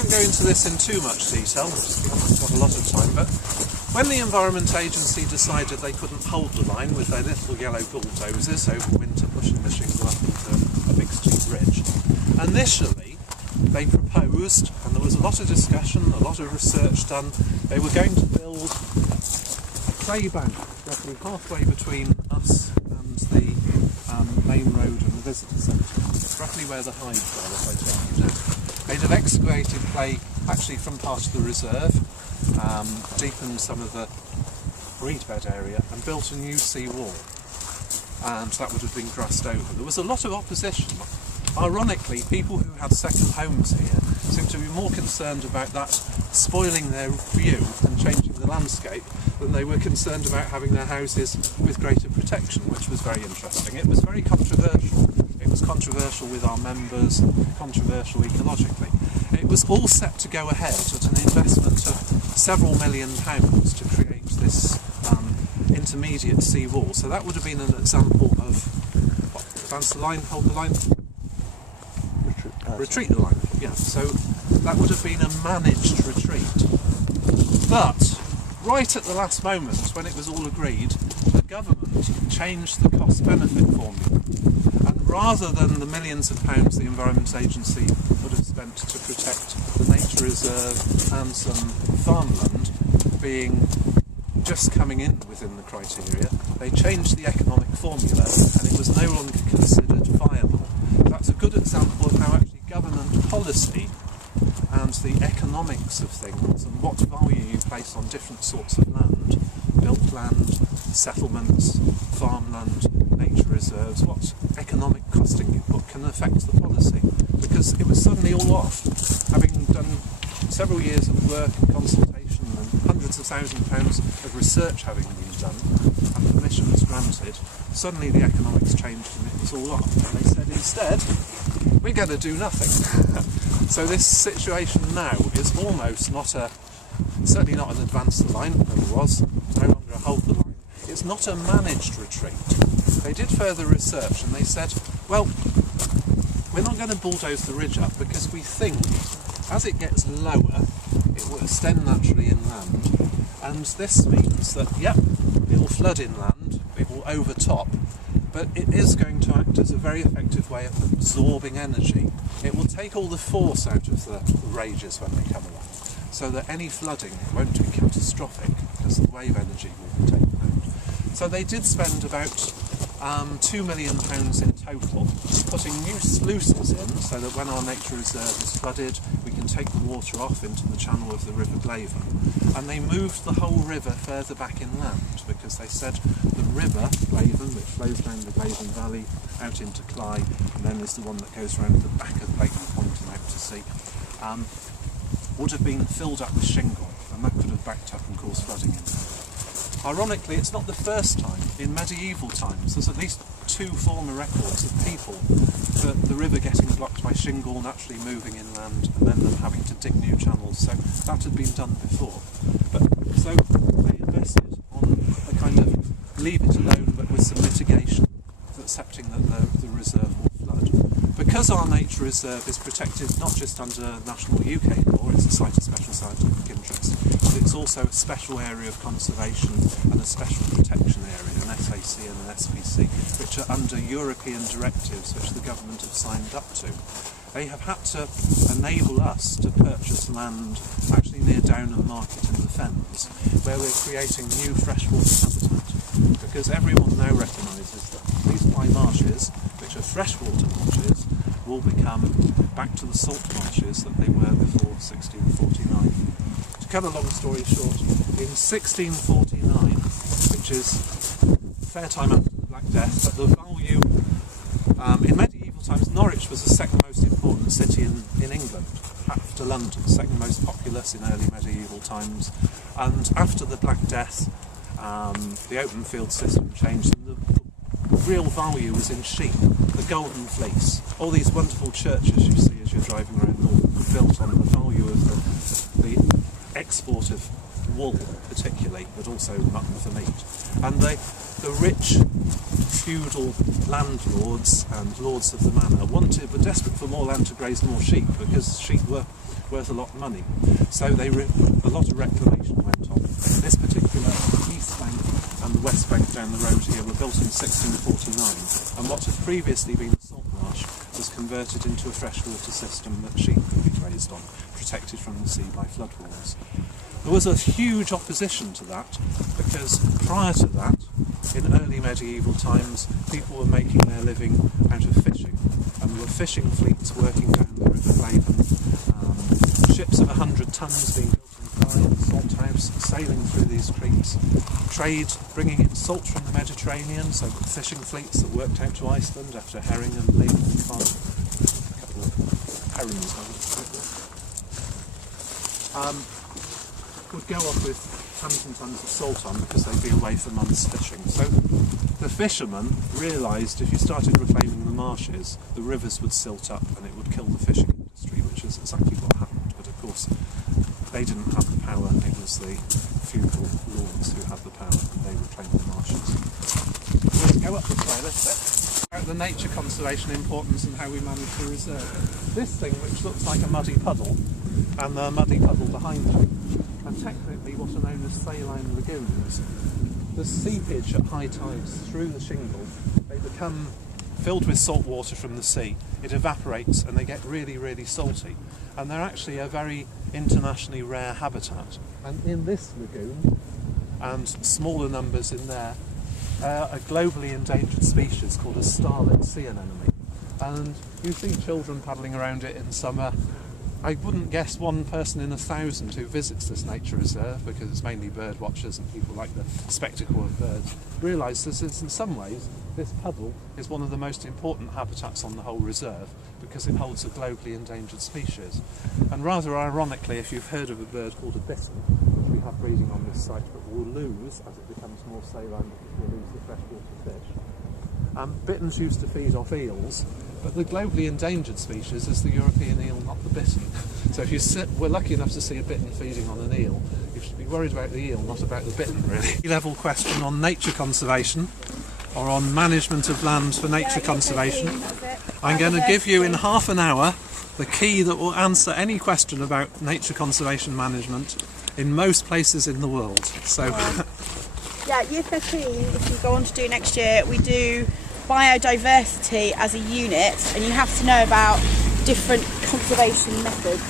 won't go into this in too much detail, we've got a lot of time, but when the Environment Agency decided they couldn't hold the line with their little yellow bulldozers over winter pushing the shingle up into a big steep ridge, initially they proposed, and there was a lot of discussion, a lot of research done, they were going to build a clay bank roughly halfway between us and the main road and the visitor centre. It's roughly where the hives are, if I take you down. They'd have excavated clay actually from part of the reserve, deepened some of the reed bed area and built a new sea wall, and that would have been grassed over. There was a lot of opposition. Ironically, people who had second homes here seemed to be more concerned about that spoiling their view and changing the landscape than they were concerned about having their houses with greater protection, which was very interesting. It was very controversial. It was controversial with our members, controversial ecologically. It was all set to go ahead at an investment of several £1 million to create this intermediate sea wall. So that would have been an example of, what, advance the line, hold the line? Retreat the line, yeah. So that would have been a managed retreat. But right at the last moment, when it was all agreed, the government changed the cost-benefit formula. And rather than the millions of pounds the Environment Agency would have spent to protect the nature reserve and some farmland being just coming in within the criteria, they changed the economic formula and it was no longer considered viable. That's a good example of how actually government policy and the economics of things and what value you place on different sorts of land, built land, settlements, farmland, nature reserves, what economic costing you put can affect the policy, because it was suddenly all off. Having done several years of work and consultation and hundreds of £1,000s of research having been done and permissions granted, suddenly the economics changed and it was all off. And they said instead, we're going to do nothing. So this situation now is almost not certainly not an advance the line, never was, no longer a hold the line. It's not a managed retreat. They did further research and they said, well, we're not going to bulldoze the ridge up because we think as it gets lower, it will extend naturally inland. And this means that, yep, it will flood inland, it will overtop, but it is going to act as a very effective way of absorbing energy. It will take all the force out of the rages when they come along, so that any flooding won't be catastrophic because the wave energy will be taken out. So they did spend about £2 million in total, putting new sluices in so that when our nature reserve is flooded we can take the water off into the channel of the River Glaven. And they moved the whole river further back inland because they said the river Glaven, which flows down the Glaven Valley out into Cley and then is the one that goes around the back of Blakely Point and out to sea, would have been filled up with shingle, and that could have backed up and caused flooding in there. Ironically, it's not the first time. In medieval times, there's at least 2 former records of people, the river getting blocked by shingle, naturally moving inland, and then them having to dig new channels. So that had been done before. But so they invested on a kind of leave it alone, but with some mitigation, accepting that the reserve will flood. Because our nature reserve is protected not just under national UK law, it's a site of special scientific interest, but it's also a special area of conservation and a special protection area, an SAC and an SPC, which are under European directives which the government have signed up to. They have had to enable us to purchase land actually near Downham Market in the Fens, where we're creating new freshwater habitat, because everyone now recognises that these high marshes, which are freshwater marshes, will become back to the salt marshes that they were before 1649. To cut a long story short, in 1649, which is a fair time after the Black Death, but the value, in medieval times, Norwich was the second most important city in England, after London, second most populous in early medieval times, and after the Black Death, the open field system changed, and the real value was in sheep, the golden fleece. All these wonderful churches you see as you're driving around Norfolk were built on the value of the export of wool particularly, but also mutton for meat. And the rich feudal landlords and lords of the manor were desperate for more land to graze more sheep, because sheep were worth a lot of money. So a lot of reclamation went on. This particular east bank and the west bank down the road here were built in 1649, and what had previously been a salt marsh was converted into a freshwater system that sheep could be grazed on, protected from the sea by floodwalls. There was a huge opposition to that, because prior to that, in early medieval times, people were making their living out of fishing, and there were fishing fleets working down the River Clayton, ships of 100 tons being built in Cley and Salthouse, sailing through these creeks, trade bringing in salt from the Mediterranean, so fishing fleets that worked out to Iceland after herring and ling and cod, a couple of herrings would go off with tons and tons of salt on because they'd be away for months fishing. So the fishermen realised if you started reclaiming the marshes, the rivers would silt up and it would kill the fishing industry, which is exactly what happened. But of course, they didn't have the power, it was the feudal lords who had the power, and they reclaimed the marshes. Let's go up this way a little bit. About the nature conservation importance and how we manage the reserve. This thing, which looks like a muddy puddle, and the muddy puddle behind you, are technically what are known as saline lagoons. The seepage at high tides through the shingle, they become filled with salt water from the sea, it evaporates and they get really, really salty. And they're actually a very internationally rare habitat. And in this lagoon, and smaller numbers in there, a globally endangered species called a starlit sea anemone. And you see children paddling around it in summer. I wouldn't guess 1 person in 1,000 who visits this nature reserve, because it's mainly bird watchers and people like the spectacle of birds, realise that in some ways this puddle is one of the most important habitats on the whole reserve, because it holds a globally endangered species. And rather ironically, if you've heard of a bird called a bittern, which we have breeding on this site but will lose as it becomes more saline because we'll lose the freshwater fish. Bitterns used to feed off eels, but the globally endangered species is the European eel, not the bittern. So if we're lucky enough to see a bittern feeding on an eel, you should be worried about the eel, not about the bittern, really. Level question on nature conservation, or on management of land for nature conservation. I'm going to give you in half an hour the key that will answer any question about nature conservation management in most places in the world. So, yeah, Year 13, if you go on to do next year, we do biodiversity as a unit, and you have to know about different conservation methods.